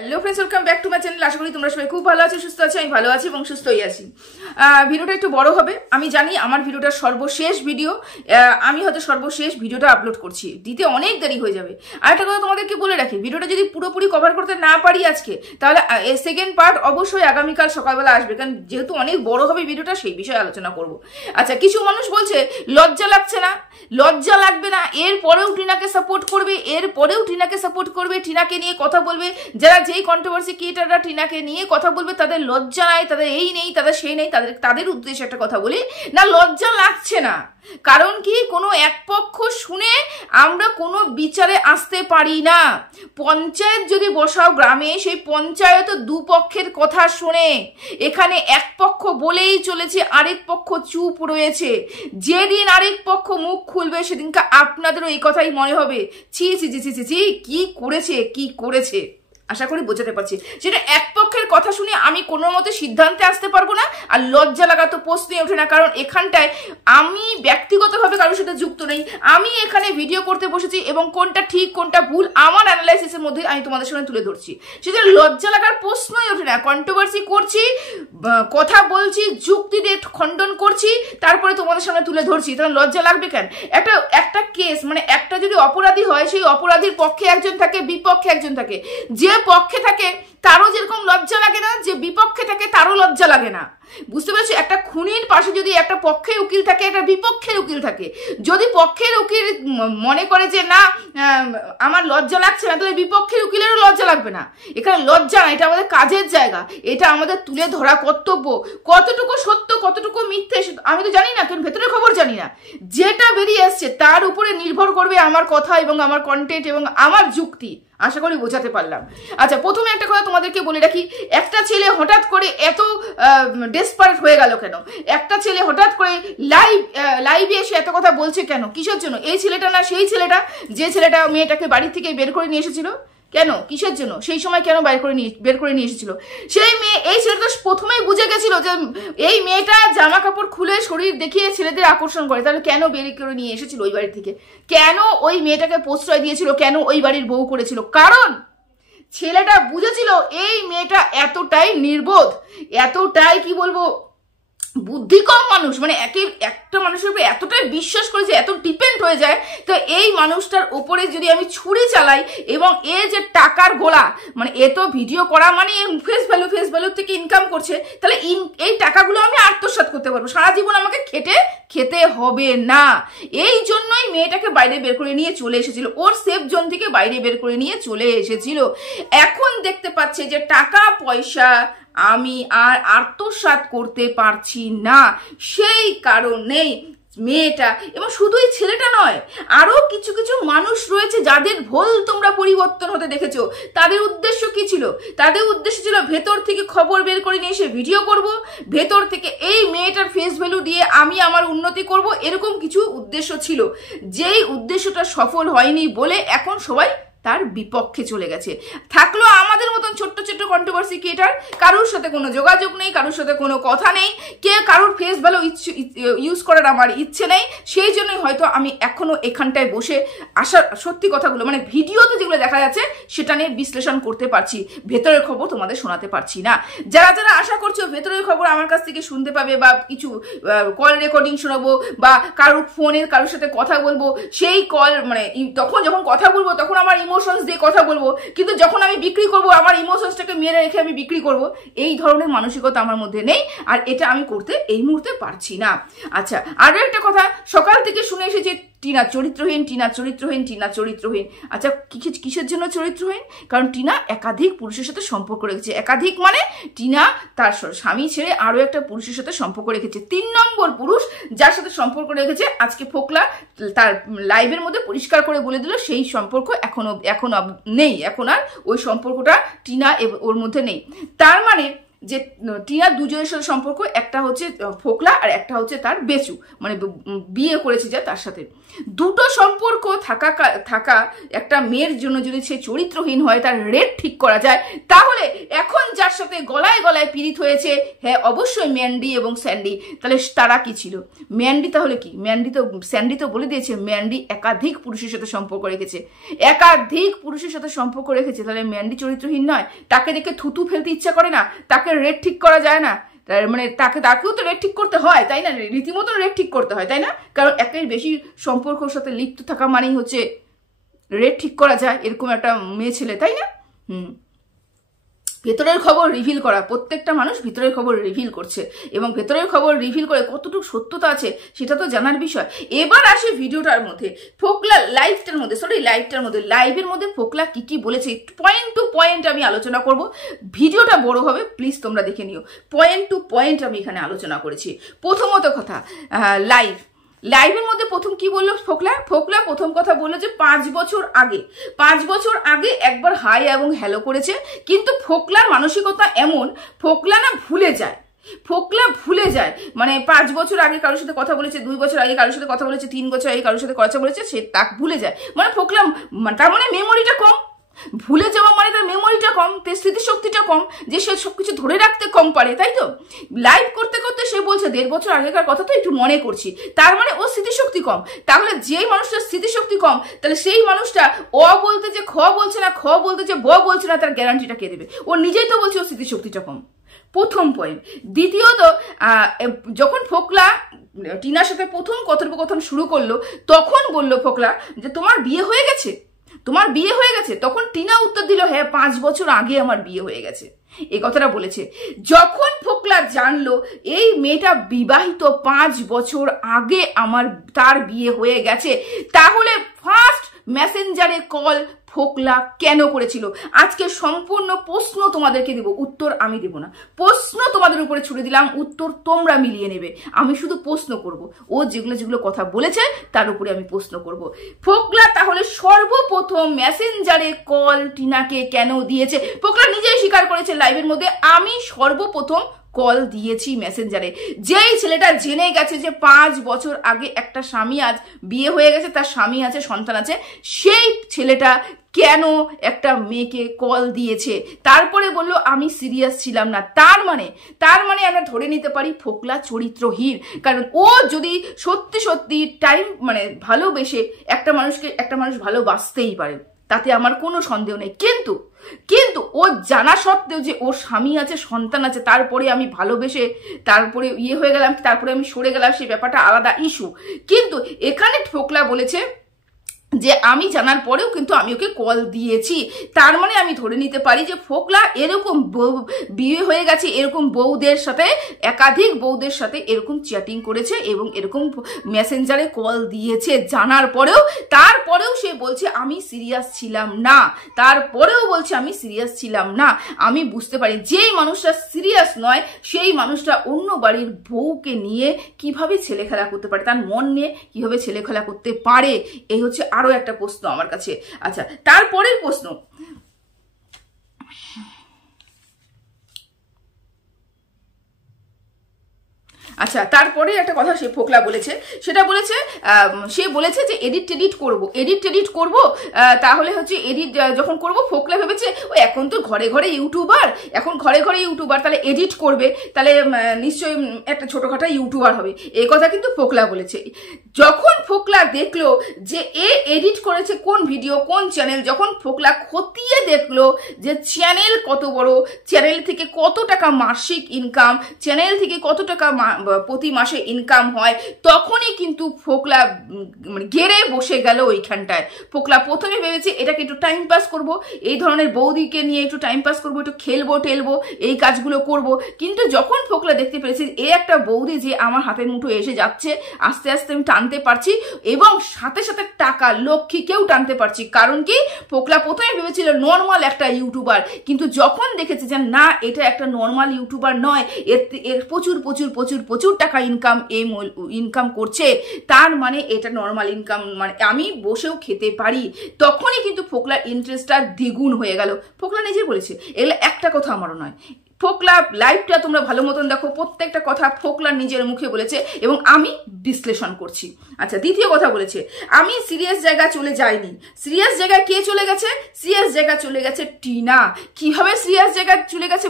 Hello friends, welcome back to my channel. আশা করি তোমরা সবাই খুব ভালো আছো, সুস্থ আছো। আমি ভালো আছি এবং সুস্থই আছি। ভিডিওটা একটু বড় হবে, আমি জানি। আমার ভিডিওটা সর্বশেষ ভিডিও, আমি হয়তো সর্বশেষ ভিডিওটা আপলোড করছি, দিতে অনেক দেরি হয়ে যাবে। আর একটা কথা তোমাদেরকে বলে রাখি, ভিডিওটা যদি পুরোপুরি কভার করতে না পারি আজকে, তাহলে সেকেন্ড পার্ট অবশ্যই আগামীকাল সকালবেলা আসবে, কারণ যেহেতু অনেক বড় হবে ভিডিওটা, সেই বিষয়ে আলোচনা করব। আচ্ছা, কিছু মানুষ বলছে লজ্জা লাগছে না, লজ্জা লাগবে না, এরপরেও টিনাকে সাপোর্ট করবে, এরপরেও টিনাকে সাপোর্ট করবে, টিনাকে নিয়ে কথা বলবে। যারা যেই কন্ট্রোভার্সি ক্রিয়েটাররা টিনাকে নিয়ে কথা বলবে, তাদের লজ্জা নাই, তাদের এই নেই, তাদের সেই নেই, তাদের উদ্দেশ্যে একটা কথা বলি না, লজ্জা লাগছে না। কারণ কি, কোনো এক পক্ষ শুনে আমরা কোনো বিচারে আসতে পারি না। পঞ্চায়েত যদি বসাও গ্রামে, সেই পঞ্চায়েত দুপক্ষের কথা শুনে, এখানে এক পক্ষ বলেই চলেছে, আরেক পক্ষ চুপ রয়েছে। যেদিন আরেক পক্ষ মুখ খুলবে, সেদিনকে আপনাদেরও এই কথাই মনে হবে, ছি ছি ছি ছি ছি, কি করেছে কি করেছে। আশা করি বোঝাতে পারছি। সেটা এক পক্ষের কথা শুনে আমি কোনো মতে সিদ্ধান্তে আসতে পারবো না, আর লজ্জা লাগা তো প্রশ্নই ওঠে না। কারণ এখানটায় আমি ব্যক্তিগতভাবে কারোর সাথে যুক্ত নেই, আমি এখানে ভিডিও করতে বসেছি এবং কোনটা ঠিক কোনটা ভুল আমার অ্যানালাইসিসের মধ্যে আমি তোমাদের সামনে তুলে ধরছি। সেটা লজ্জা লাগার প্রশ্নই ওঠে না। কন্ট্রোভার্সি করছি, কথা বলছি, যুক্তি দিয়ে খণ্ডন করছি, তারপরে তোমাদের সামনে তুলে ধরছি, তখন লজ্জা লাগবে কেন? একটা কেস, মানে একটা যদি অপরাধী হয়, সেই অপরাধীর পক্ষে একজন থাকে, বিপক্ষে একজন থাকে। যে পক্ষে থাকে তারও যেরকম লজ্জা লাগে না, যে বিপক্ষে থাকে তারও লজ্জা লাগে না। বুঝতে পেরেছি? একটা খুনির পাশে যদি একটা পক্ষের উকিল থাকে, একটা বিপক্ষের উকিল থাকে। যদি পক্ষের উকিল মনে করে যে না আমার লজ্জা লাগছে না, তাহলে বিপক্ষের উকিলেরও লজ্জা লাগবে না। এখানে লজ্জা না, এটা আমাদের কাজের জায়গা, এটা আমাদের তুলে ধরা কর্তব্য। কতটুকু সত্য কতটুকু মিথ্যে আমি তো জানি না, কারণ ভেতরের খবর জানি না। যেটা বেরিয়ে আসছে তার উপরে নির্ভর করবে আমার কথা এবং আমার কন্টেন্ট এবং আমার যুক্তি। আশা করি বোঝাতে পারলাম। আচ্ছা, প্রথমে একটা কথা তোমাদেরকে বলে রাখি, একটা ছেলে হঠাৎ করে এত ডেসপারেট হয়ে গেল কেন? একটা ছেলে হঠাৎ করে লাইভে এসে এত কথা বলছে কেন? কিসের জন্য? এই ছেলেটা না সেই ছেলেটা, যে ছেলেটা মেয়েটাকে বাড়ি থেকে বের করে নিয়ে এসেছিল? কেন, কিসের জন্য? সেই সময় কেন বের করে নিয়ে এসেছিল? সেই মেয়ে, এই ছেলেটা প্রথমেই বুঝে গেছিল যে এই মেয়েটা জামা কাপড় খুলে শরীর দেখিয়ে ছেলেদের আকর্ষণ করে, তাহলে কেন বের করে নিয়ে এসেছিল ওই বাড়ি থেকে? কেন ওই মেয়েটাকে প্রশ্রয় দিয়েছিল? কেন ওই বাড়ির বউ করেছিল? কারণ ছেলেটা বুঝেছিল এই মেয়েটা এতটাই নির্বোধ, এতটাই কি বলবো, বুদ্ধি কম মানুষ, মানে একটা মানুষের উপরে এতটাই বিশ্বাস করে যে এত ডিপেন্ড হয়ে যায়। তো এই মানুষটার উপরে যদি আমি ছুরি চালাই, এবং এ যে টাকার গোলা, মানে এ তো ভিডিও করা মানে ফেস ভ্যালু থেকে ইনকাম করছে, তাহলে এই টাকাগুলো আমি আত্মসাৎ করতে পারবো, সারা জীবন আমাকে খেতে হবে না। এই জন্যই মেয়েটাকে বাইরে বের করে নিয়ে চলে এসেছিল, ওর সেফ জোন থেকে বাইরে বের করে নিয়ে চলে এসেছিল। এখন দেখতে পাচ্ছে যে টাকা পয়সা আমি আর আত্মসাৎ করতে পারছি না, সেই কারণেই মেয়েটা, এবং শুধুই ছেলেটা নয়, আরো কিছু কিছু মানুষ রয়েছে যাদের ভুল তোমরা পরিবর্তন হতে দেখেছো। তাদের উদ্দেশ্য কি ছিল? তাদের উদ্দেশ্য ছিল ভেতর থেকে খবর বের করে নিয়ে এসে ভিডিও করব, ভেতর থেকে এই মেয়েটার ফেস ভ্যালু দিয়ে আমি আমার উন্নতি করব, এরকম কিছু উদ্দেশ্য ছিল। যেই উদ্দেশ্যটা সফল হয়নি বলে এখন সবাই তার বিপক্ষে চলে গেছে। থাকলো আমাদের মতন ছোট্ট ছোট্ট কন্ট্রোভার্সি ক্রিয়েটার, কারোর সাথে কোনো যোগাযোগ নেই, কারোর সাথে কোনো কথা নেই, কারোর ফেস ভ্যালু ইউজ করার আমার ইচ্ছে নেই। সেই জন্যই হয়তো আমি এখনো এখানটায় বসে আসার সত্যি কথাগুলো, মানে ভিডিওতে যেগুলো দেখা যাচ্ছে সেটা নিয়ে বিশ্লেষণ করতে পারছি, ভেতরের খবর তোমাদের শোনাতে পারছি না। যারা যারা আশা করছো ভেতরের খবর আমার কাছ থেকে শুনতে পাবে, বা কিছু কল রেকর্ডিং শোনাবো, বা কারোর সাথে কথা বলবো, সেই কল মানে যখন কথা বলবো তখন আমার ইমোশনস দিয়ে কথা বলবো, কিন্তু যখন আমি বিক্রি করব আমার ইমোশনসটাকে মেরে রেখে আমি বিক্রি করব, এই ধরনের মানসিকতা আমার মধ্যে নেই, আর এটা আমি করতে এই মুহূর্তে পারছি না। আচ্ছা, আরো একটা কথা, সকাল থেকে শুনে এসেছি টিনা চরিত্রহীন, টিনা চরিত্রহীন, টিনা চরিত্রহীন। আচ্ছা, কিসের জন্য চরিত্রহীন? কারণ টিনা একাধিক পুরুষের সাথে সম্পর্ক রেখেছে। একাধিক মানে টিনা তার স্বামী ছেড়ে আরো একটা পুরুষের সাথে সম্পর্ক রেখেছে। 3 নম্বর পুরুষ যার সাথে সম্পর্ক রেখেছে, আজকে ফোকলা তার লাইভের মধ্যে পরিষ্কার করে বলে দিল সেই সম্পর্ক এখন নেই, এখন আর ওই সম্পর্কটা টিনা ওর মধ্যে নেই। তার মানে যে টিনার দুজনের সাথে সম্পর্ক, একটা হচ্ছে ফোকলা আর একটা হচ্ছে তার বেচু, মানে বিয়ে করেছে যা তার সাথে। দুটো সম্পর্ক থাকা একটা মেয়ের জন্য যদি সে চরিত্রহীন হয়, তার রেট ঠিক করা যায়, তাহলে এখন যার সাথে গলায় গলায় পীড়িত হয়েছে, হ্যাঁ অবশ্যই ম্যান্ডি এবং স্যান্ডি, তাহলে তারা কি ছিল? ম্যান্ডি তাহলে কি? স্যান্ডি তো বলে দিয়েছে ম্যান্ডি একাধিক পুরুষের সাথে সম্পর্ক রেখেছে, একাধিক পুরুষের সাথে সম্পর্ক রেখেছে, তাহলে ম্যান্ডি চরিত্রহীন নয়? তাকে দেখে থুতু ফেলতে ইচ্ছা করে না? তাকে রেট ঠিক করা যায় না? মানে তাকেও তো রেট ঠিক করতে হয়, তাই না? রীতিমতো রেট ঠিক করতে হয়, তাই না? কারণ একটাই বেশি সম্পর্কের সাথে লিপ্ত থাকা মানেই হচ্ছে রেট ঠিক করা যায় এরকম একটা মেয়ে ছেলে, তাই না? ভেতরের খবর রিভিল করা, প্রত্যেকটা মানুষ ভেতরের খবর রিভিল করছে, এবং ভেতরের খবর রিভিল করে কতটুকু সত্যতা আছে সেটা তো জানার বিষয়। এবার আসে ভিডিওটার মধ্যে, ফোকলা লাইভের মধ্যে ফোকলা কি বলেছে, পয়েন্ট টু পয়েন্ট আমি আলোচনা করব। ভিডিওটা বড় হবে, প্লিজ তোমরা দেখে নিও। পয়েন্ট টু পয়েন্ট আমি এখানে আলোচনা করেছি। প্রথমত কথা, লাইভের মধ্যে প্রথম কি বললো ফোকলা প্রথম কথা বললো যে 5 বছর আগে একবার হাই এবং হ্যালো করেছে, কিন্তু ফোকলার মানসিকতা এমন, ফোকলা ভুলে যায়, মানে 5 বছর আগে কারোর সাথে কথা বলেছে, 2 বছর আগে কারোর সাথে কথা বলেছে, 3 বছর আগে কারোর সাথে কথা বলেছে, সে তা ভুলে যায়। মানে ফোকলা, তার মানে মেমোরিটা কম, ভুলে যাওয়া মানে তার মেমোরিটা কম, স্মৃতিশক্তিটা কম, যে সে সবকিছু ধরে রাখতে কম পারে, তাই তো? লাইভ করতে করতে সে বলছে 1.5 বছর আগেকার কথা তো একটু মনে করছি, তার মানে ও স্মৃতিশক্তি কম। তাহলে যেই মানুষটার স্মৃতিশক্তি কম, তাহলে সেই মানুষটা অ বলতে যে খ বলছে না, খ বলতে যে ব বলছে না, তার গ্যারান্টিটা কে দেবে? ও নিজেই তো বলছে ওর স্মৃতিশক্তিটা কম। প্রথম পয়েন্ট। দ্বিতীয়ত, যখন ফোকলা টিনার সাথে প্রথম কথোপকথন শুরু করলো, তখন বললো ফোকলা যে তোমার বিয়ে হয়ে গেছে। তখন টিনা উত্তর দিল, হ্যাঁ 5 বছর আগে আমার বিয়ে হয়ে গেছে, এই কথাটা বলেছে। যখন ফোকলা জানলো এই মেয়েটা বিবাহিত, 5 বছর আগে তার বিয়ে হয়ে গেছে, তাহলে ফার্স্ট মেসেঞ্জারে কল ফোকলা কেন করেছিল? আজকে সম্পূর্ণ প্রশ্ন তোমাদেরকে দেব, উত্তর আমি দেব না। প্রশ্ন তোমাদের উপরে ছুড়ে দিলাম, উত্তর তোমরা মিলিয়ে নেবে। আমি শুধু প্রশ্ন করব, ও যেগুলো কথা বলেছে তার উপরে আমি প্রশ্ন করব। ফোকলা তাহলে সর্বপ্রথম মেসেঞ্জারে কল টিনাকে কেন দিয়েছে? ফোকলা নিজেই স্বীকার করেছে লাইভের মধ্যে, আমি সর্বপ্রথম কল দিয়েছি মেসেঞ্জারে। যেই ছেলেটা জেনে গেছে যে 5 বছর আগে একটা স্বামী আজ বিয়ে হয়ে গেছে, তার স্বামী আছে, সন্তান আছে, সেই ছেলেটা কেন একটা মেয়েকে কল দিয়েছে? তারপরে বললো আমি সিরিয়াস ছিলাম না। তার মানে আমরা ধরে নিতে পারি ফোকলা চরিত্রহীন। কারণ ও যদি সত্যি টাইম মানে ভালোবেসে একটা মানুষ ভালোবাসতেই পারে, তাতে আমার কোনো সন্দেহ নেই। কিন্তু ও জানা সত্ত্বেও যে ওর স্বামী আছে, সন্তান আছে, তারপরে আমি ভালোবেসে তারপরে হয়ে গেলাম, তারপরে আমি সরে গেলাম, সেই ব্যাপারটা আলাদা ইস্যু। কিন্তু এখানে ফোকলা বলেছে যে আমি জানার পরেও কিন্তু আমি ওকে কল দিয়েছি। তার মানে আমি ধরে নিতে পারি যে ফোকলা এরকম বিয়ে হয়ে গেছে, এরকম একাধিক বউদের সাথে এরকম চ্যাটিং করেছে এবং এরকম মেসেঞ্জারে কল দিয়েছে, জানার পরেও তারপরেও সে বলছে আমি সিরিয়াস ছিলাম না। আমি বুঝতে পারি যেই মানুষটা সিরিয়াস নয়, সেই মানুষটা অন্য বাড়ির বউকে নিয়ে কিভাবে ছেলে খেলা করতে পারে, তার মন নিয়ে কিভাবে ছেলে খেলা করতে পারে। এই হচ্ছে আরো একটা প্রশ্ন আমার কাছে। আচ্ছা, তারপরের প্রশ্ন, তারপরে একটা কথা সে ফোকলা বলেছে, সেটা বলেছে সে বলেছে যে এডিট করব, তাহলে হচ্ছে এডিট যখন করব, ফোকলা ভেবেছে ও এখন তো ঘরে ঘরে ইউটিউবার, তাহলে এডিট করবে, তাহলে নিশ্চয়ই একটা ছোটখাটো ইউটিউবার হবে, এই কথা কিন্তু ফোকলা বলেছে। যখন ফোকলা দেখলো যে এ এডিট করেছে কোন ভিডিও, কোন চ্যানেল, যখন ফোকলা খতিয়ে দেখলো যে চ্যানেল কত বড়, চ্যানেল থেকে কত টাকা মাসিক ইনকাম, চ্যানেল থেকে কত টাকা প্রতি মাসে ইনকাম হয়, তখনই কিন্তু ফোকলা গেড়ে বসে গেল ওইখানটায়। ফোকলা প্রথমে ভেবেছে এটাকে একটু টাইম পাস করবো, এই ধরনের বৌদিকে নিয়ে একটু টাইম পাস করবো, একটু খেলবো টেলবো, এই কাজগুলো করব। কিন্তু যখন ফোকলা দেখতে পেরেছে এ একটা বৌদি যে আমার হাতের মুঠো এসে যাচ্ছে, আস্তে আস্তে আমি টানতে পারছি এবং সাথে সাথে টাকা লক্ষ্মীকেও টানতে পারছি। কারণ কি, ফোকলা প্রথমে ভেবেছিল নর্মাল একটা ইউটিউবার, কিন্তু যখন দেখেছে যে না, এটা একটা নর্মাল ইউটিউবার নয়, এর প্রচুর প্রচুর প্রচুর প্রচুর টাকা ইনকাম করছে, তার মানে এটা নর্মাল ইনকাম, মানে আমি বসেও খেতে পারি, তখনই কিন্তু ফোকলার ইন্টারেস্টটা দ্বিগুণ হয়ে গেল। ফোকলা নিজে বলেছে, এগুলো একটা কথা আমারও নয়, ফোকলা লাইভটা তোমরা ভালো মতন দেখো, প্রত্যেকটা কথা ফোকলা নিজের মুখে বলেছে এবং আমি বিশ্লেষণ করছি। আচ্ছা, দ্বিতীয় কথা বলেছে আমি সিরিয়াস জায়গায় চলে যাইনি। সিরিয়াস জায়গায় কে চলে গেছে? সিরিয়াস জায়গায় চলে গেছে টিনা। কিভাবে সিরিয়াস জায়গায় চলে গেছে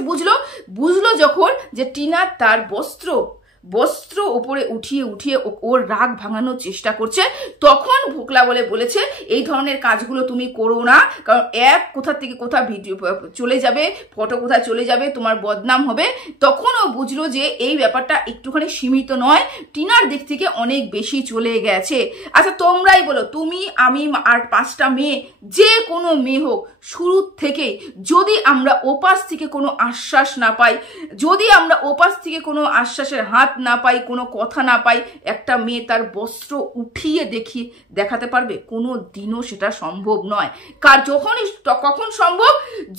বুঝলো যখন যে টিনা তার বস্ত্র ওপরে উঠিয়ে ওর রাগ ভাঙানোর চেষ্টা করছে, তখন ভোকলা বলেছে এই ধরনের কাজগুলো তুমি করো না, কারণ কোথা থেকে কোথা ভিডিও চলে যাবে, ফটো কোথায় চলে যাবে, তোমার বদনাম হবে। তখন ও বুঝলো যে এই ব্যাপারটা একটুখানি সীমিত নয়, টিনার দিক থেকে অনেক বেশি চলে গেছে। আচ্ছা, তোমরাই বলো, তুমি আমি আর 5টা মেয়ে, যে কোনো মেয়ে হোক, শুরু থেকে যদি আমরা ওপাশ থেকে কোনো আশ্বাস না পাই, যদি আমরা ওপাশ থেকে কোনো আশ্বাসের হাত না পাই, কোনো কথা না পাই, একটা মেয়ে তার বস্ত্র উঠিয়ে দেখাতে পারবে? কোনো দিনও সেটা সম্ভব নয়। কখন সম্ভব?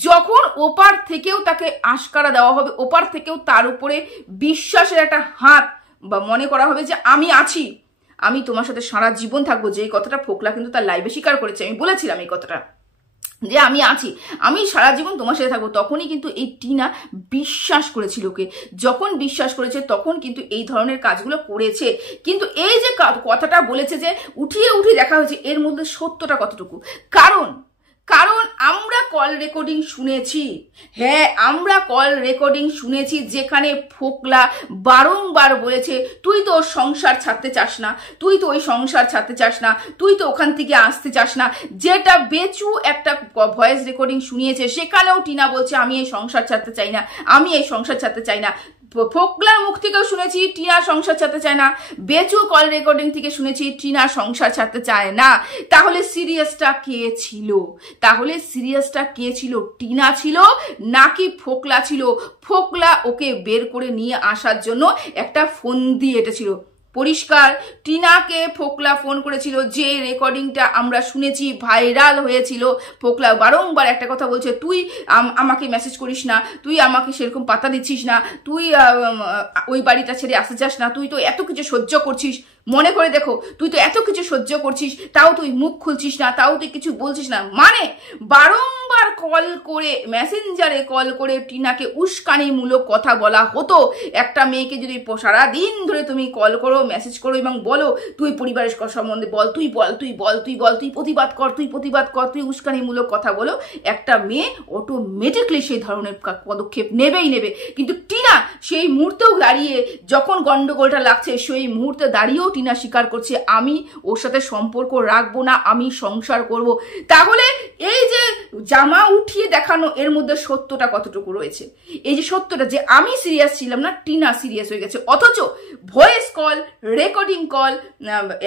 যখন ওপার থেকেও তাকে আশকারা দেওয়া হবে, ওপার থেকেও তার উপরে বিশ্বাসের একটা হাত বা মনে করা হবে যে আমি আছি, আমি তোমার সাথে সারা জীবন থাকবো। যে কথাটা ফোকলা কিন্তু তার লাইভে স্বীকার করেছে, আমি বলেছিলাম এই কথাটা যে আমি আছি, আমি সারা জীবন তোমার সাথে থাকবো। তখনই কিন্তু এই টিনা বিশ্বাস করেছিল ওকে। যখন বিশ্বাস করেছে তখন কিন্তু এই ধরনের কাজগুলো করেছে। কিন্তু এই যে কথাটা বলেছে যে উঠিয়ে দেখা হয়েছে, এর মধ্যে সত্যটা কতটুকু? কারণ আমরা কল রেকর্ডিং শুনেছি। হ্যাঁ, আমরা কল রেকর্ডিং শুনেছি যেখানে ফোকলা বারংবার বলেছে তুই তো ওর সংসার ছাড়তে চাস না, তুই তো ওই সংসার ছাড়তে চাস না, তুই তো ওখান থেকে আসতে চাস না। যেটা বেচু একটা ভয়েস রেকর্ডিং শুনিয়েছে, সেখানেও টিনা বলছে আমি এই সংসার ছাড়তে চাই না, আমি এই সংসার ছাড়তে চাই না। ফোকলার মুখ থেকেও শুনেছি টিনা সংসার ছাড়তে চায় না, বেচু কল রেকর্ডিং থেকে শুনেছি টিনা সংসার ছাড়তে চায় না। তাহলে সিরিয়াসটা কে ছিল? টিনা ছিল নাকি ফোকলা ছিল? ফোকলা ওকে বের করে নিয়ে আসার জন্য একটা ফন্দি এঁটেছিল। পরিষ্কার, টিনাকে ফোকলা ফোন করেছিল, যে রেকর্ডিংটা আমরা শুনেছি ভাইরাল হয়েছিল। ফোকলা বারংবার একটা কথা বলছে, তুই আমাকে মেসেজ করিস না, তুই আমাকে সেরকম পাতা দিচ্ছিস না, তুই ওই বাড়িটা ছেড়ে আসতে চাস না, তুই তো এত কিছু সহ্য করছিস, মনে করে দেখো, তুই তো এত কিছু সহ্য করছিস, তাও তুই মুখ খুলছিস না, তাও তুই কিছু বলছিস না। মানে বারংবার কল করে, মেসেঞ্জারে কল করে টিনাকে উস্কানিমূলক কথা বলা হতো। একটা মেয়েকে যদি সারাদিন ধরে তুমি কল করো, মেসেজ করো এবং বলো তুই পরিবারের সম্বন্ধে বল, তুই প্রতিবাদ কর, তুই উস্কানিমূলক কথা বলো, একটা মেয়ে অটোমেটিকলি সেই ধরনের পদক্ষেপ নেবে। কিন্তু টিনা সেই মুহূর্তেও দাঁড়িয়ে, যখন গন্ডগোলটা লাগছে সেই মুহূর্তে দাঁড়িয়েও টিনা স্বীকার করছে আমি ওর সাথে সম্পর্ক রাখবো না, আমি সংসার করব। তাহলে এই যে জামা উঠিয়ে দেখানো, এর মধ্যে সত্যটা কতটুকু রয়েছে? এই যে সত্যটা যে আমি সিরিয়াস ছিলাম না, টিনা সিরিয়াস হয়ে গেছে। অথচ ভয়েস কল, রেকর্ডিং কল,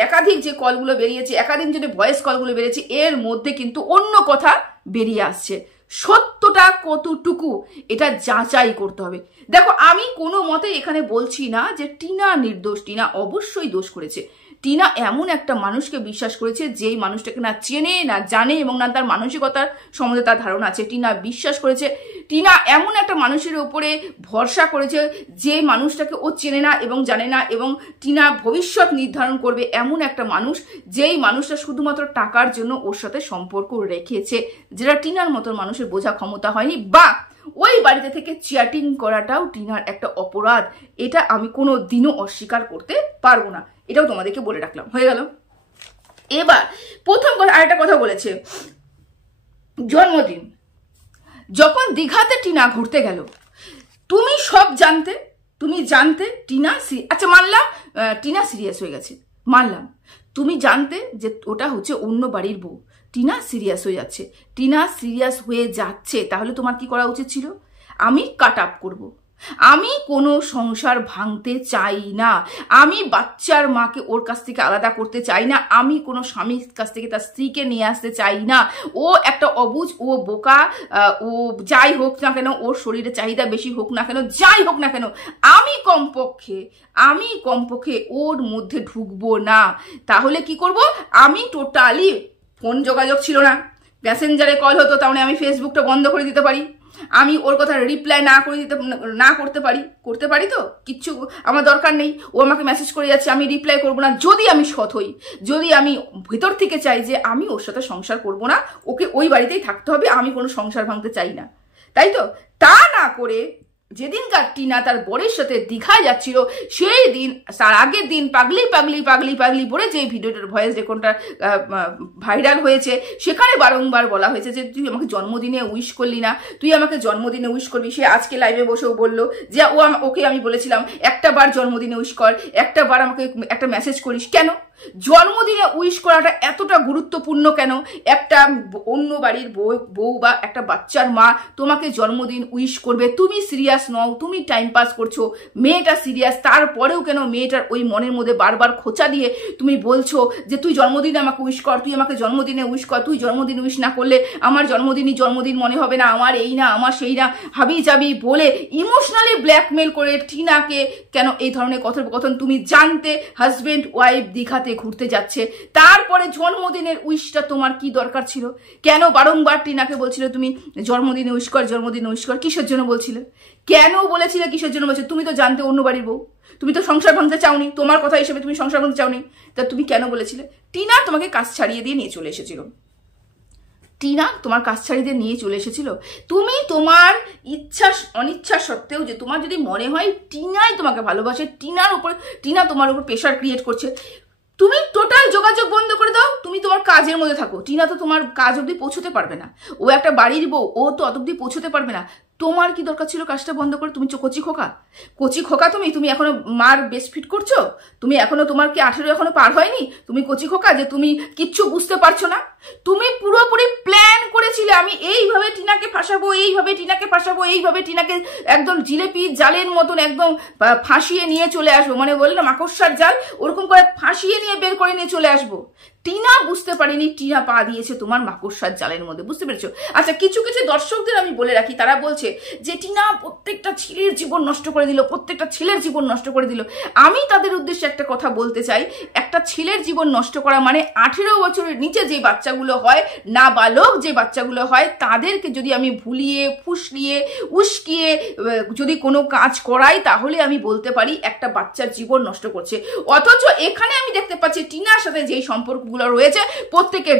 একাধিক যে কলগুলো বেরিয়েছে, একাধিক যে ভয়েস কলগুলো বেরিয়েছে, এর মধ্যে কিন্তু অন্য কথা বেরিয়ে আসছে। সত্যটা কতটুকু এটা যাচাই করতে হবে। দেখো, আমি কোনো মতে এখানে বলছি না যে টিনা নির্দোষ, টিনা অবশ্যই দোষ করেছে। টিনা এমন একটা মানুষকে বিশ্বাস করেছে যেই মানুষটাকে না চেনে, না জানে এবং না তার মানসিকতার সম্বন্ধে তার ধারণা আছে। টিনা বিশ্বাস করেছে, টিনা এমন একটা মানুষের উপরে ভরসা করেছে যে মানুষটাকে ও চেনে না এবং জানে না, এবং টিনা ভবিষ্যৎ নির্ধারণ করবে এমন একটা মানুষ, যেই মানুষটা শুধুমাত্র টাকার জন্য ওর সাথে সম্পর্ক রেখেছে, যেটা টিনার মতো মানুষের বোঝা ক্ষমতা হয়নি। বা ওই বাড়িতে থেকে চ্যাটিং করাটাও টিনার একটা অপরাধ, এটা আমি কোনো দিনও অস্বীকার করতে পারবো না। এটাও তোমাদেরকে বলে রাখলাম, হয়ে গেল। এবার প্রথম কথা, আরেকটা কথা বলেছে, জন্মদিন যখন দীঘাতে টিনা ঘুরতে গেল, তুমি সব জানতে, তুমি জানতে টিনা, আচ্ছা মানলাম টিনা সিরিয়াস হয়ে গেছে, মানলাম, তুমি জানতে যে ওটা হচ্ছে অন্য বাড়ির বউ, টিনা সিরিয়াস হয়ে যাচ্ছে, তাহলে তোমার কি করা উচিত ছিল? আমি কাট আপ করবো, আমি কোনো সংসার ভাঙতে চাই না, আমি বাচ্চার মাকে ওর কাছ থেকে আলাদা করতে চাই না, আমি কোনো স্বামীর কাছ থেকে তার স্ত্রীকে নিয়ে আসতে চাই না। ও একটা অবুঝ, ও বোকা, ও যাই হোক না কেন, ওর শরীরে চাহিদা বেশি হোক না কেন, যাই হোক না কেন, আমি কমপক্ষে ওর মধ্যে ঢুকবো না। তাহলে কি করব? আমি টোটালি, ফোন যোগাযোগ ছিল না, মেসেঞ্জারে কল হতো, তাহলে আমি ফেসবুকটা বন্ধ করে দিতে পারি, আমি ওর কথা রিপ্লাই করতে পারি তো, কিচ্ছু আমার দরকার নেই। ও আমাকে মেসেজ করে যাচ্ছে, আমি রিপ্লাই করবো না। যদি আমি সৎ হই, যদি আমি ভিতর থেকে চাই যে আমি ওর সাথে সংসার করবো না, ওকে ওই বাড়িতেই থাকতে হবে, আমি কোনো সংসার ভাঙতে চাই না, তাই তো? তা না করে যেদিনকার টিনা তার বরের সাথে দীঘায় যাচ্ছিল সেই দিন, তার আগের দিন পাগলি পাগলি পাগলি পাগলি বলে যে ভিডিওটার ভয়েস রেকর্ডটা ভাইরাল হয়েছে, সেখানে বারংবার বলা হয়েছে যে তুই আমাকে জন্মদিনে উইশ করলি না, তুই আমাকে জন্মদিনে উইশ করবি। সে আজকে লাইভে বসেও বললো যে ওকে আমি বলেছিলাম একটা বার জন্মদিনে উইশ কর, একটা বার আমাকে একটা মেসেজ করিস। কেন জন্মদিনে উইশ করাটা এতটা গুরুত্বপূর্ণ? কেন একটা অন্য বাড়ির বউ বা একটা বাচ্চার মা তোমাকে জন্মদিন উইশ করবে? তুমি সিরিয়াস নও, তুমি টাইম পাস করছো, মেয়েটা সিরিয়াস, তারপরেও কেন মেয়েটার ওই মনের মধ্যে বারবার খোঁচা দিয়ে তুমি বলছো যে তুই জন্মদিনে আমাকে উইশ কর, তুই আমাকে জন্মদিনে উইশ কর, তুই জন্মদিন উইশ না করলে আমার জন্মদিন মনে হবে না, আমার এই না, আমার সেই না, হাবি জাবি বলে ইমোশনালি ব্ল্যাকমেল করে টিনাকে কেন এই ধরনের কথোপকথন? তুমি জানতে হাজবেন্ড ওয়াইফ দীঘাতে ঘুরতে যাচ্ছে, তারপরে জন্মদিনের উইশটা তোমার কি দরকার ছিল? কেন বারংবার টিনাকে বলছিল তুমি জন্মদিনে উইশ কর, জন্মদিনে উইশ কর? কিসের জন্য বলছিলে? কেন বলেছিলে? কিসের জন্য বলছিলে? তুমি তো জানতে অন্য বাড়ির বউ, তুমি তো সংসার ভাঙতে চাওনি, তোমার কথা হিসেবে তুমি সংসার ভাঙতে চাওনি, তা তুমি কেন বলেছিলে? টিনা তোমাকে কাজ ছাড়িয়ে দিয়ে নিয়ে চলে এসেছিল, টিনা তোমার কাজ ছাড়িয়ে দিয়ে নিয়ে চলে এসেছিল। তুমি তোমার ইচ্ছা অনিচ্ছা সত্ত্বেও, যে তোমার যদি মনে হয় টিনাই তোমাকে ভালোবাসে, টিনা তোমার উপর প্রেশার ক্রিয়েট করছে, তুমি টোটাল যোগাযোগ বন্ধ করে দাও, তুমি তোমার কাজের মধ্যে থাকো। টিনা তো তোমার কাজ অবধি পৌঁছতে পারবে না, ও একটা বাড়ির বউ, ও তো অত অবধি পৌঁছতে পারবে না। তোমার কি দরকার ছিল কাজটা বন্ধ করে? তুমি কচি খোকা, তুমি এখনো মার বেস্ট ফিট করছো? তুমি এখনো, তোমার কি 18 এখনো পার হয়নি? তুমি কচি খোকা যে তুমি কিচ্ছু বুঝতে পারছো না? তুমি পুরোপুরি প্ল্যান করেছিলে আমি এইভাবে টিনাকে ফাঁসাবো, এইভাবে টিনাকে একদম জিলেপি জালের মতন একদম ফাঁসিয়ে নিয়ে চলে আসবো, মানে বলে না মাকড়সার জাল, ওরকম করে ফাঁসিয়ে নিয়ে বের করে নিয়ে চলে আসবো। টিনা বুঝতে পারিনি টিনা পা দিয়েছে তোমার মাকড়সার জালের মধ্যে, বুঝতে পেরেছো? আচ্ছা, কিছু কিছু দর্শকদের আমি বলে রাখি, তারা বলছে যে টিনা প্রত্যেকটা ছেলের জীবন নষ্ট করে দিল, প্রত্যেকটা ছেলের জীবন নষ্ট করে দিল। আমি তাদের উদ্দেশ্যে একটা কথা বলতে চাই, একটা ছেলের জীবন নষ্ট করা মানে 18 বছরের নিচে যে বাচ্চাগুলো হয়, নাবালক যে বাচ্চাগুলো হয়, তাদেরকে যদি আমি ভুলিয়ে ফুসলিয়ে উস্কিয়ে যদি কোনো কাজ করাই, তাহলে আমি বলতে পারি একটা বাচ্চার জীবন নষ্ট করছে। অথচ এখানে আমি দেখতে পাচ্ছি টিনার সাথে যেই সম্পর্ক রয়েছে প্রত্যেকে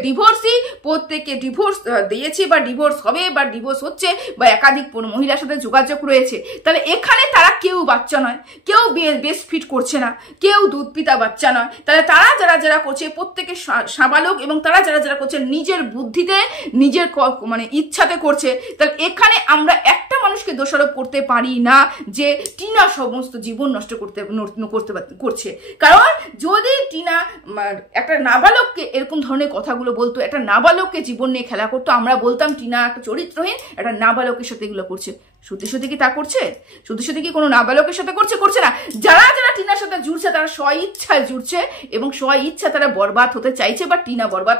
ডিভোর্স দিয়েছে বা ডিভোর্স হবে বা ডিভোর্স হচ্ছে বা একাধিক মহিলার সাথে যোগাযোগ রয়েছে। তাহলে এখানে তারা কেউ বাচ্চা নয়, কেউ বেস্ট ফিট করছে না, কেউ দুধ পিতা বাচ্চা নয়। তাহলে তারা যারা করছে প্রত্যেকে সাবালক, এবং তারা যারা করছে নিজের বুদ্ধিতে, নিজের মানে ইচ্ছাতে করছে। তাহলে এখানে আমরা একটা মানুষকে দোষারোপ করতে পারি না যে টিনা সমস্ত জীবন নষ্ট করছে। কারণ যদি টিনা একটা নাবালককে এরকম ধরনের কথাগুলো বলতো, একটা নাবালককে জীবন নিয়ে খেলা করতো, আমরা বলতাম টিনা একটা চরিত্রহীন, একটা নাবালকের সাথে এগুলো করছে। সত্যি কি তা করছে? সত্যি কি কোনো নাবালকের সাথে করছে না? যারা টিনার সাথে জুড়ছে তারা স্বইচ্ছায় জুড়ছে এবং স্বইচ্ছা তারা বরবাদ হতে চাইছে, বা টিনা বরবাদ,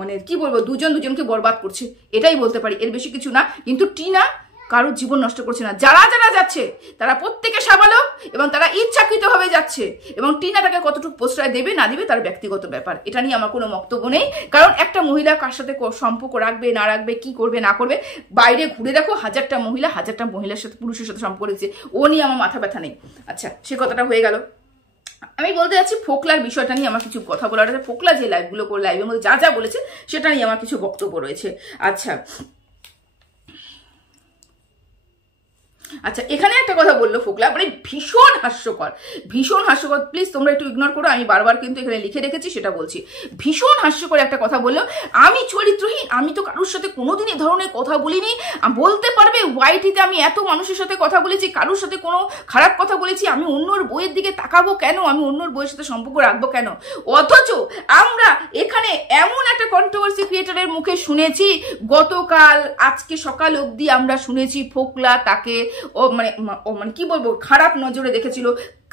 মানে কি বলবো, দুজনকে বরবাদ করছে, এটাই বলতে পারি, এর বেশি কিছু না। কিন্তু টিনা কারোর জীবন নষ্ট করছে না। যারা যাচ্ছে তারা প্রত্যেকে সাবালক এবং তারা ইচ্ছাকৃতভাবে যাচ্ছে, এবং টিনা তাকে কতটুকু প্রশ্রয় দেবে না দেবে তার ব্যক্তিগত ব্যাপার, এটা নিয়ে আমার কোনো বক্তব্য নেই। কারণ একটা মহিলা কার সাথে সম্পর্ক রাখবে না রাখবে, কি করবে না করবে, বাইরে ঘুরে দেখো হাজারটা মহিলার সাথে, পুরুষের সাথে সম্পর্ক রেখেছে, ও নিয়ে আমার মাথা ব্যথা নেই। আচ্ছা, সে কথাটা হয়ে গেল। আমি বলতে যাচ্ছি ফোকলার বিষয়টা নিয়ে আমার কিছু কথা বলার আছে। ফোকলা যে লাইভগুলো করে, লাইভের মধ্যে যা বলেছে সেটা নিয়ে আমার কিছু বক্তব্য রয়েছে। আচ্ছা, এখানে একটা কথা বললো ফোকলা, মানে ভীষণ হাস্যকর। প্লিজ তোমরা একটু ইগনোর করো, আমি বারবার কিন্তু এখানে লিখে রেখেছি, সেটা বলছি। ভীষণ হাস্যকর একটা কথা বললো, আমি চরিত্রহীন, আমি তো কারোর সাথে কোনোদিন এই ধরনের কথা বলিনি। বলতে পারবে ওয়াইটিতে আমি এত মানুষের সাথে কথা বলেছি, কারোর সাথে কোনো খারাপ কথা বলেছি? আমি অন্যর বইয়ের দিকে তাকাবো কেন? আমি অন্যর বইয়ের সাথে সম্পর্ক রাখবো কেন? অথচ আমরা এখানে এমন একটা কন্ট্রোভার্সি ক্রিয়েটরের মুখে শুনেছি, গতকাল আজকে সকাল অবধি আমরা শুনেছি ফোকলা তাকে মানে কি বলবো, খারাপ নজরে দেখেছিল,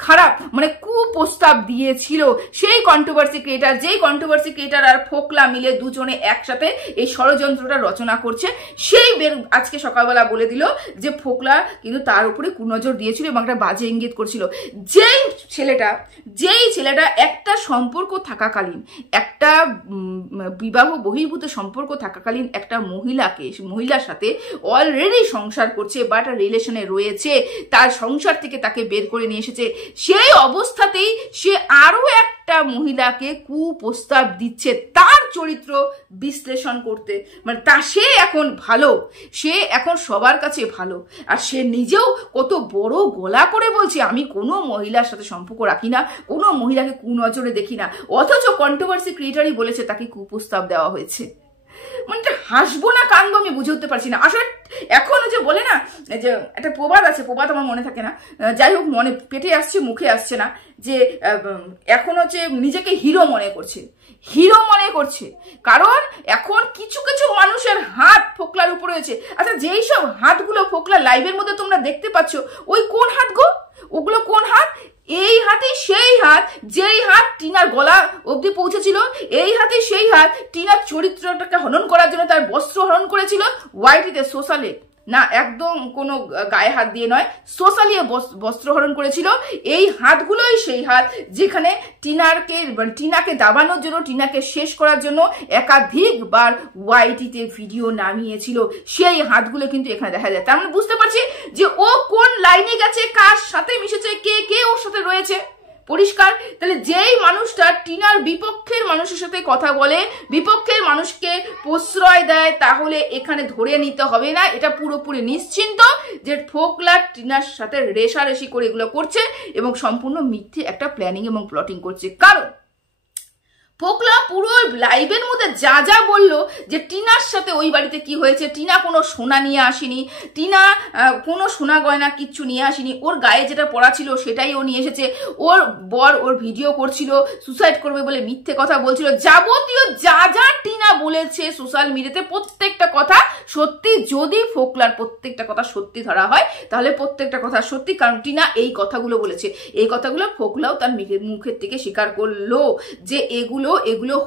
খারাপ মানে কুপ্রস্তাব দিয়েছিল সেই কন্ট্রোভার্সি ক্রিয়েটার, যেই কন্ট্রোভার্সি ক্রিয়েটার আর ফোকলা মিলে দুজনে একসাথে এই ষড়যন্ত্রটা রচনা করছে, সেই আজকে সকালবেলা বলে দিল যে ফোকলা কিন্তু তার উপরে কুনজর দিয়েছিল এবং একটা বাজে ইঙ্গিত করছিল। যেই ছেলেটা একটা সম্পর্ক থাকাকালীন, একটা বিবাহ বহির্ভূত সম্পর্ক থাকাকালীন একটা মহিলার সাথে অলরেডি সংসার করছে বা একটা রিলেশনে রয়েছে, তার সংসার থেকে তাকে বের করে নিয়ে এসেছে, সেই অবস্থাতেই সে আরো একটা মহিলাকে কুপ্রস্তাব দিচ্ছে তার চরিত্র বিশ্লেষণ করতে। মানে সে এখন ভালো, সে এখন সবার কাছে ভালো, আর সে নিজেও কত বড় গলা করে বলছে আমি কোনো মহিলার সাথে সম্পর্ক রাখি না, কোনো মহিলাকে কুনজরে দেখি না, অথচ কন্ট্রোভার্সি ক্রিয়েটারই বলেছে তাকে কুপ্রস্তাব দেওয়া হয়েছে। মানে হাসবো না কানবো আমি বুঝে উঠতে পারছি না। আসলে এখনো যে বলে না যে একটা প্রবাদ আছে, প্রবাদ আমার মনে থাকে না, যাই হোক মনে পেটে আসছে মুখে আসছে না, যে এখন হচ্ছে নিজেকে হিরো মনে করছে, হিরো মনে করছে, কারণ এখন কিছু কিছু মানুষের হাত ফোকলার উপরে হয়েছে। আচ্ছা যেই সব হাতগুলো ফোকলা লাইভের মধ্যে তোমরা দেখতে পাচ্ছ, ওই কোন হাত গো? ওগুলো কোন হাত? এই হাতেই সেই হাত যেই হাত টিনার গলা অবধি পৌঁছেছিল, এই হাতে সেই হাত টিনার চরিত্রটাকে হনন করার জন্য তার বস্ত্র হরণ করেছিল ওয়াইটিতে, সোশ্যালে না, একদম কোনো গায়ে হাত দিয়ে নয়, সোশ্যালি বস্ত্র হরণ করেছিল। এই হাতগুলোই সেই হাত যেখানে টিনাকে দাবানোর জন্য, টিনাকে শেষ করার জন্য একাধিকবার ওয়াইটিতে ভিডিও নামিয়েছিল। সেই হাতগুলো কিন্তু এখানে দেখা যায়। তার মানে বুঝতে পারছি যে ও কোন লাইনে গেছে, কার সাথে মিশেছে, কে ওর সাথে রয়েছে, পরিষ্কার। তাহলে যেই মানুষটা টিনার বিপক্ষের মানুষের সাথে কথা বলে, বিপক্ষের মানুষকে প্রশ্রয় দেয়, তাহলে এখানে ধরে নিতে হবে না, এটা পুরোপুরি নিশ্চিন্ত যে ফোকলা টিনার সাথে রেশারেশি করে এগুলো করছে এবং সম্পূর্ণ মিথ্যে একটা প্ল্যানিং এবং প্লটিং করছে। কারণ ফোকলা পুরো লাইভের মধ্যে যা যা বললো যে টিনার সাথে ওই বাড়িতে কি হয়েছে, টিনা কোনো সোনা নিয়ে আসেনি, টিনা কোনো সোনা গয়না কিচ্ছু নিয়ে আসেনি, ওর গায়ে যেটা পড়া ছিল সেটাই ও নিয়ে এসেছে, ওর বর ওর ভিডিও করছিল, সুসাইড করবে বলে মিথ্যে কথা বলছিল, যাবতীয় যা যা টিনা বলেছে সোশ্যাল মিডিয়াতে প্রত্যেকটা কথা সত্যি। যদি ফোকলার প্রত্যেকটা কথা সত্যি ধরা হয় তাহলে প্রত্যেকটা কথা সত্যি, কারণ টিনা এই কথাগুলো বলেছে। এই কথাগুলো ফোকলাও তার মুখের থেকে স্বীকার করলো যে এগুলো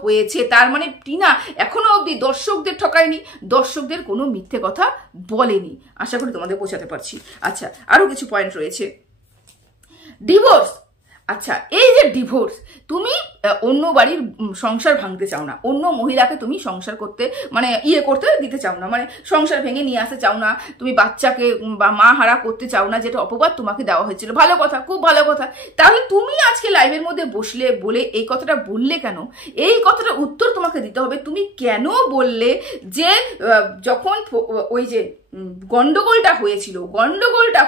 হয়েছে। তার মানে টিনা এখনো অবধি দর্শকদের ঠকায়নি, দর্শকদের কোনো মিথ্যে কথা বলেনি। আশা করি তোমাদের বোঝাতে পারছি। আচ্ছা আরো কিছু পয়েন্ট রয়েছে। ডিভোর্স, আচ্ছা এই যে ডিভোর্স, তুমি অন্য বাড়ির সংসার ভাঙতে চাও না, অন্য মহিলাকে তুমি সংসার করতে মানে করতে দিতে চাও না, মানে সংসার ভেঙে নিয়ে আসতে চাও না, তুমি বাচ্চাকে বা মা হারা করতে চাও না, যেটা অপবাদ তোমাকে দেওয়া হয়েছিল। ভালো কথা, খুব ভালো কথা। তাহলে তুমি আজকে লাইভের মধ্যে বসলে বলে এই কথাটা বললে কেন? এই কথাটা উত্তর তোমাকে দিতে হবে। তুমি কেন বললে যে যখন ওই যে গন্ডগোলটা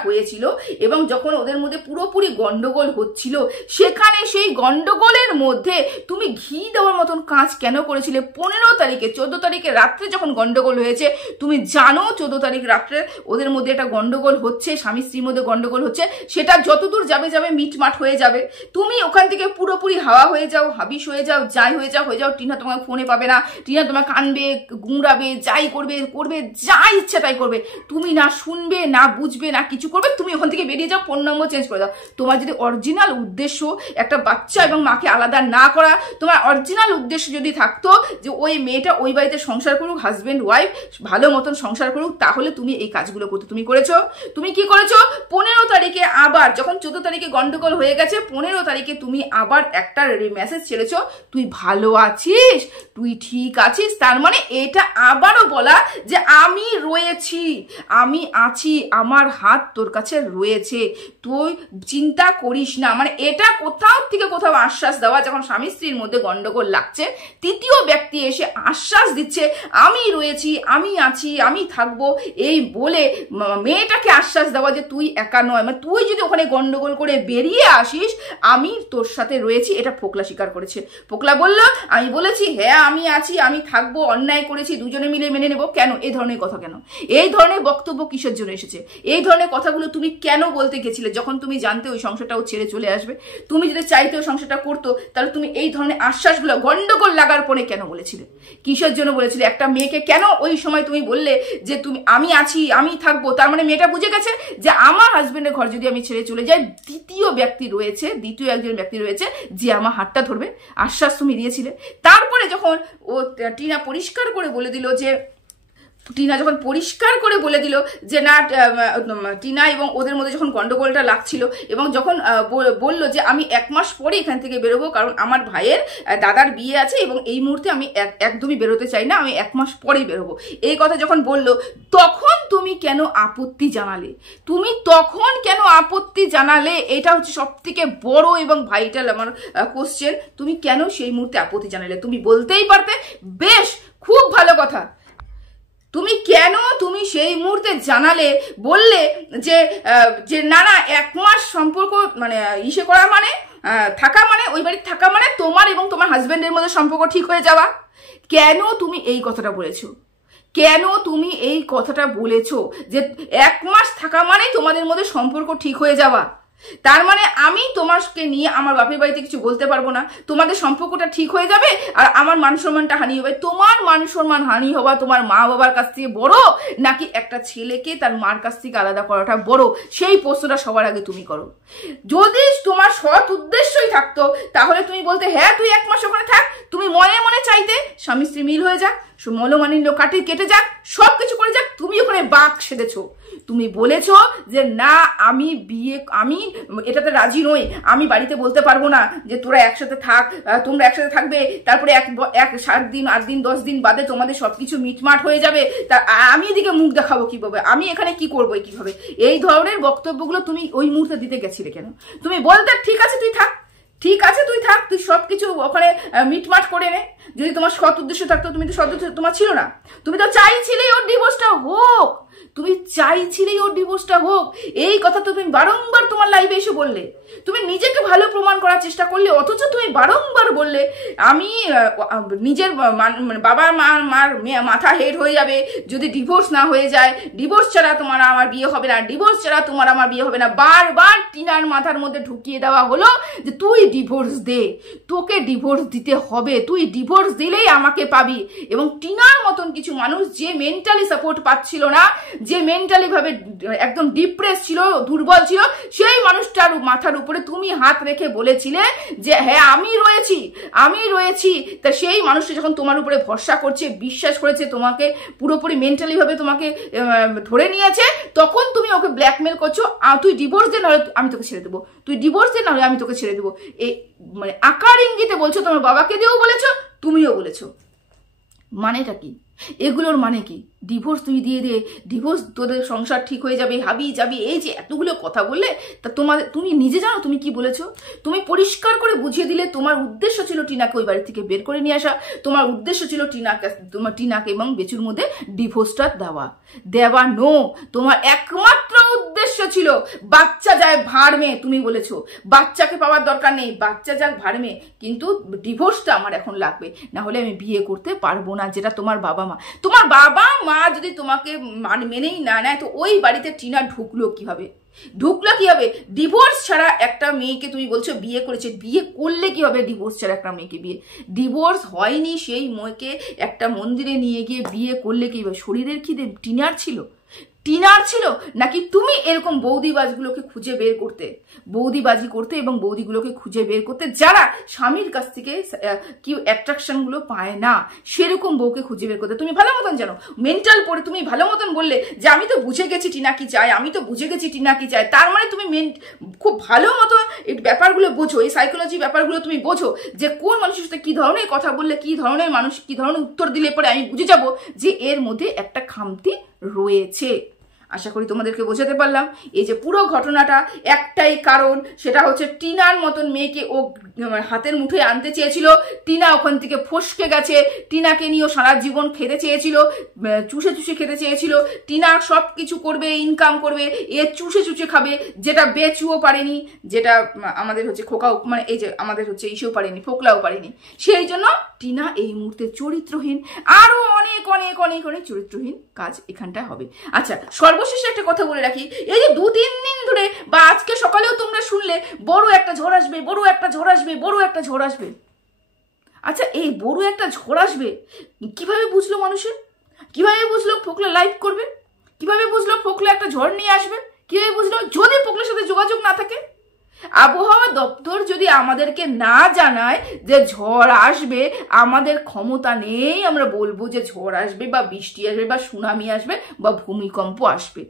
হয়েছিল এবং যখন ওদের মধ্যে পুরোপুরি গন্ডগোল হচ্ছিল, সেখানে সেই গন্ডগোলের মধ্যে তুমি ঘি দেওয়ার মতন কাজ কেন করেছিলে? 15 তারিখে 14 তারিখে রাত্রে যখন গন্ডগোল হয়েছে, তুমি জানো 14 তারিখ রাত্রে ওদের মধ্যে একটা গন্ডগোল হচ্ছে, স্বামী স্ত্রীর মধ্যে গন্ডগোল হচ্ছে, সেটা যতদূর যাবে মিটমাট হয়ে যাবে। তুমি ওখান থেকে পুরোপুরি হাওয়া হয়ে যাও, হাবিস হয়ে যাও, যাই হয়ে যাও, টিনা তোমাকে ফোনে পাবে না, টিনা তোমাকে কানবে, গুঁড়াবে, যাই করবে যা ইচ্ছা তাই করবে, তুমি না শুনবে, না বুঝবে, না কিছু করবে, তুমি ওখান থেকে বেরিয়ে যাও, ফোন নম্বর চেঞ্জ করে দাও। তোমার যদি অরিজিনাল উদ্দেশ্য একটা বাচ্চা এবং মাকে আলাদা না করা, তোমার অরিজিনাল উদ্দেশ্য যদি থাকতো যে ওই মেয়েটা ওই বাড়িতে সংসার করুক, হাজবেন্ড ওয়াইফ ভালো মতন সংসার করুক, তাহলে তুমি এই কাজগুলো করতে। তুমি করেছো? তুমি কি করেছো? 15 তারিখে আবার যখন 14 তারিখে গন্ডগোল হয়ে গেছে, 15 তারিখে তুমি আবার একটা মেসেজ ছেড়েছো, তুই ভালো আছিস, তুই ঠিক আছিস। তার মানে এটা আবারও বলা যে আমি রয়েছি, আমি আছি, আমার হাত তোর কাছে রয়েছে, তুই চিন্তা করিস না। মানে এটা কোথাও থেকে কোথাও আশ্বাস দেওয়া, যখন স্বামী স্ত্রীর মধ্যে গন্ডগোল লাগছে, তৃতীয় ব্যক্তি এসে আশ্বাস দিচ্ছে আমি রয়েছি, আমি আছি, আমি থাকবো, এই বলে মেয়েটাকে আশ্বাস দেওয়া যে তুই একা নয়, মানে তুই যদি ওখানে গন্ডগোল করে বেরিয়ে আসিস, আমি তোর সাথে রয়েছি। এটা ফোকলা স্বীকার করেছে। ফোকলা বলল আমি বলেছি হ্যাঁ আমি আছি, আমি থাকবো, অন্যায় করেছি, দুজনে মিলে মেনে নেবো। কেন এই ধরনের কথা? কেন এই ধরনের বক্তব্য কিসের জন্য এসেছে? এই ধরনের কথাগুলো তুমি কেন বলতে গেছিলে যখন তুমি জানতে ওই সংসারটাও ছেড়ে চলে আসবে? তুমি যদি চাইতে ওই সংসারটা করতো, তাহলে তুমি এই ধরনের আশ্বাসগুলো গন্ডগোল লাগার পরে কেন বলেছিলে? কিসের জন্য বলেছিলে? একটা মেয়েকে কেন ওই সময় তুমি বললে যে তুমি আমি আছি, আমি থাকবো? তার মানে মেয়েটা বুঝে গেছে যে আমার হাজবেন্ডের ঘর যদি আমি ছেড়ে চলে যাই, দ্বিতীয় একজন ব্যক্তি রয়েছে যে আমার হাতটা ধরবে। আশ্বাস তুমি দিয়েছিলে। তারপরে যখন ও টিনা পরিষ্কার করে বলে দিল যে টিনা যখন পরিষ্কার করে বলে দিল যে না, টিনা এবং ওদের মধ্যে যখন গন্ডগোলটা লাগছিল এবং যখন বলল যে আমি 1 মাস পরে এখান থেকে বেরোবো, কারণ আমার ভাইয়ের দাদার বিয়ে আছে এবং এই মুহূর্তে আমি একদমই বেরোতে চাই না, আমি 1 মাস পরেই বেরোবো, এই কথা যখন বলল, তখন তুমি কেন আপত্তি জানালে? তুমি তখন কেন আপত্তি জানালে? এটা হচ্ছে সব থেকে বড় এবং ভাইটাল আমার কোশ্চেন। তুমি কেন সেই মুহূর্তে আপত্তি জানালে? তুমি বলতেই পারতে, বেশ, খুব ভালো কথা। তুমি সেই মুহূর্তে জানালে, বললে যে না না 1 মাস সম্পর্ক মানে ইসে করা মানে থাকা মানে ওই বাড়িতে থাকা মানে তোমার এবং তোমার হাজবেন্ডের মধ্যে সম্পর্ক ঠিক হয়ে যাওয়া। কেন তুমি এই কথাটা বলেছো? কেন তুমি এই কথাটা বলেছো যে 1 মাস থাকা মানে তোমাদের মধ্যে সম্পর্ক ঠিক হয়ে যাওয়া? তার মানে আমি তোমাকে নিয়ে আমার বাপের বাড়িতে কিছু বলতে পারবো না, তোমাদের সম্পর্কটা ঠিক হয়ে যাবে আর আমার মান সম্মানটা হানি হবে। তোমার মান সম্মান হানি হওয়া তোমার মা বাবার কাছ থেকে বড়, নাকি একটা ছেলেকে তার মার কাছ থেকে আলাদা করাটা বড়? সেই প্রশ্নটা সবার আগে তুমি করো। যদি তোমার সৎ উদ্দেশ্যই থাকতো তাহলে তুমি বলতে হ্যাঁ তুই 1 মাস ওখানে থাক, তুমি মনে মনে চাইতে স্বামী স্ত্রী মিল হয়ে যাক, মলমালিন্য কেটে যাক, সবকিছু করে যাক, তুমি ওখানে বাঘ সেধেছো। তুমি বলেছো যে না আমি এটাতে রাজি নই, আমি বাড়িতে বলতে পারবো না যে তোরা একসাথে থাক, তোমরা একসাথে থাকবে, তারপরে 7 দিন 8 দিন 10 দিন বাদে তোমাদের সবকিছু মিটমাট হয়ে যাবে, তা আমি এদিকে মুখ দেখাবো কিভাবে, আমি এখানে কি করবো কিভাবে? এই ধরনের বক্তব্যগুলো তুমি ওই মুহূর্তে দিতে গেছিলে কেন? তুমি বলতে ঠিক আছে তুই থাক, ঠিক আছে তুই থাক, তুই সবকিছু ওখানে মিটমাট করে নে। যদি তোমার সৎ উদ্দেশ্য থাকতো, তুমি তো সৎ উদ্দেশ্য তোমার ছিল না, তুমি তো চাইছিলেই ওর ডিভোর্সটা হোক, তুমি চাইছিলেই ওর ডিভোর্সটা হোক। এই কথা তো তুমি বারংবার তোমার লাইভে এসে বললে, তুমি নিজেকে ভালো প্রমাণ করার চেষ্টা করলে, অথচ তুমি বারংবার বললে আমি নিজের বাবা মার মাথা হেড হয়ে যাবে যদি ডিভোর্স না হয়ে যায়, ডিভোর্স ছাড়া তোমার আমার বিয়ে হবে না, ডিভোর্স ছাড়া তোমার আমার বিয়ে হবে না। বারবার টিনার মাথার মধ্যে ঢুকিয়ে দেওয়া হলো যে তুই ডিভোর্স দে, তোকে ডিভোর্স দিতে হবে, তুই ডিভোর্স দিলেই আমাকে পাবি। এবং টিনার মতন কিছু মানুষ যে মেন্টালি সাপোর্ট পাচ্ছিল না, যে মেন্টালি ভাবে একদম ডিপ্রেস ছিল, দুর্বল ছিল, সেই মানুষটার মাথার উপরে তুমি হাত রেখে বলেছিলে যে হ্যাঁ আমি রয়েছি। তা সেই মানুষটা যখন তোমার উপরে ভরসা করছে, বিশ্বাস করেছে, তোমাকে পুরোপুরি মেন্টালি ভাবে তোমাকে ধরে নিয়েছে, তখন তুমি ওকে ব্ল্যাকমেল করছো, তুই ডিভোর্স দে নাহলে আমি তোকে ছেড়ে দেবো, তুই ডিভোর্স দে নাহলে আমি তোকে ছেড়ে দেবো। এই মানে আকার ইঙ্গিতে বলছো, তোমার বাবাকে দিয়েও বলেছো, তুমিও বলেছো। মানেটা কি? এগুলোর মানে কি? ডিভোর্স তুই দিয়ে দে, ডিভোর্স তোদের সংসার ঠিক হয়ে যাবে, হাবি যাবি, এই যে এতগুলো কথা বললে, তা তুমি নিজে জানো তুমি কি বলেছো? তুমি পরিষ্কার করে বুঝিয়ে দিলে তোমার উদ্দেশ্য ছিল টিনাকে ওই বাড়ি থেকে বের করে নিয়ে আসা, তোমার উদ্দেশ্য ছিল টিনাকে এবং বেচুর মধ্যে ডিভোর্সটা দেওয়া নো, তোমার একমাত্র উদ্দেশ্য ছিল বাচ্চা যায় ভাড়মে। তুমি বলেছো বাচ্চাকে পাওয়ার দরকার নেই, বাচ্চা যাক ভাড়মে, কিন্তু ডিভোর্সটা আমার এখন লাগবে, না হলে আমি বিয়ে করতে পারবো না। যেটা তোমার বাবা মা যদি তোমাকে মেনেই না নেয়, তো ওই বাড়িতে টিনা ঢুকলো কিভাবে? ডিভোর্স ছাড়া একটা মেয়েকে তুমি বলছো বিয়ে করেছে, বিয়ে করলে কি হবে? ডিভোর্স ছাড়া একটা মেয়েকে ডিভোর্স হয়নি, সেই মেয়েকে একটা মন্দিরে নিয়ে গিয়ে বিয়ে করলে কি হবে? শরীরের খিদে টিনার ছিল নাকি তুমি এরকম বৌদিবাজগুলোকে খুঁজে বের করতে, বৌদিবাজি করতে এবং বৌদিগুলোকে খুঁজে বের করতে যারা স্বামীর কাছ থেকে কি অ্যাট্রাকশন গুলো পায় না, সেরকম বউকে খুঁজে বের করতে? তুমি ভালো মতন জানো, মেন্টাল পড়ে তুমি ভালো মতন বললে যে আমি তো বুঝে গেছি টিনা কি চায়, তার মানে তুমি খুব ভালো মতো এই ব্যাপারগুলো বোঝো, এই সাইকোলজি ব্যাপারগুলো তুমি বোঝো যে কোন মানুষের সাথে কি ধরনের কথা বললে, কি ধরনের মানুষ কি ধরনের উত্তর দিলে পরে আমি বুঝে যাব যে এর মধ্যে একটা খামতি রয়েছে। আশা করি তোমাদেরকে বোঝাতে পারলাম। এই যে পুরো ঘটনাটা একটাই কারণ, সেটা হচ্ছে টিনার মতন মেয়েকে ও হাতের মুঠোয় আনতে চেয়েছিল, টিনা ওখান থেকে ফসকে গেছে, টিনাকে নিয়েও সারা জীবন খেতে চেয়েছিল, চুষে খেতে চেয়েছিল, টিনা সব কিছু করবে, ইনকাম করবে, এ চুষে খাবে, যেটা বেচুও পারেনি, যেটা আমাদের হচ্ছে খোকাও মানে এই যে আমাদের হচ্ছে ইসেও পারেনি, ফোকলাও পারেনি। সেই জন্য টিনা এই মুহূর্তে চরিত্রহীন, আরো অনেক অনেক অনেক অনেক চরিত্রহীন কাজ এখানটায় হবে। আচ্ছা, সর্বশেষে একটা কথা বলে রাখি, এই যে 2-3 দিন ধরে বা আজকে সকালেও তোমরা শুনলে বড় একটা ঝড় আসবে, বড় একটা ঝড় আসবে। আচ্ছা, এই বড় একটা ঝড় আসবে কিভাবে বুঝলো মানুষের? কিভাবে বুঝলো ফোকলা লাইভ করবে? কিভাবে বুঝলো ফোকলা একটা ঝড় নিয়ে আসবে? কিভাবে বুঝলো? যদি ফোকলার সাথে যোগাযোগ না থাকে, আবহাওয়া দপ্তর যদি আমাদেরকে না জানায় যে ঝড় আসবে, আমাদের ক্ষমতা নেই আমরা বলবো যে ঝড় আসবে বা বৃষ্টি আসবে বা সুনামি আসবে বা ভূমিকম্প আসবে।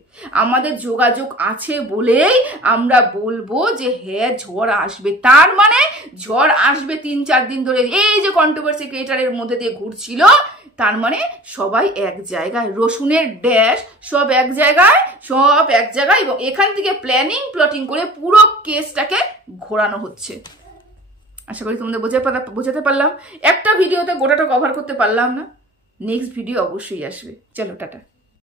আমাদের যোগাযোগ আছে বলেই আমরা বলবো যে হ্যাঁ ঝড় আসবে। তার মানে ঝড় আসবে 3-4 দিন ধরে এই যে কন্ট্রোভার্সি ক্রিয়েটারের মধ্যে দিয়ে ঘুরছিল, তার মানে সবাই এক জায়গায়, রসুনের ড্যাশ সব এক জায়গায়, এবং এখান থেকে প্লটিং করে পুরো কেসটাকে ঘোরানো হচ্ছে। আশা করি তোমাদের বোঝাতে পারলাম। একটা ভিডিওতে গোটাটা কভার করতে পারলাম না, নেক্সট ভিডিও অবশ্যই আসবে। চলো টাটা।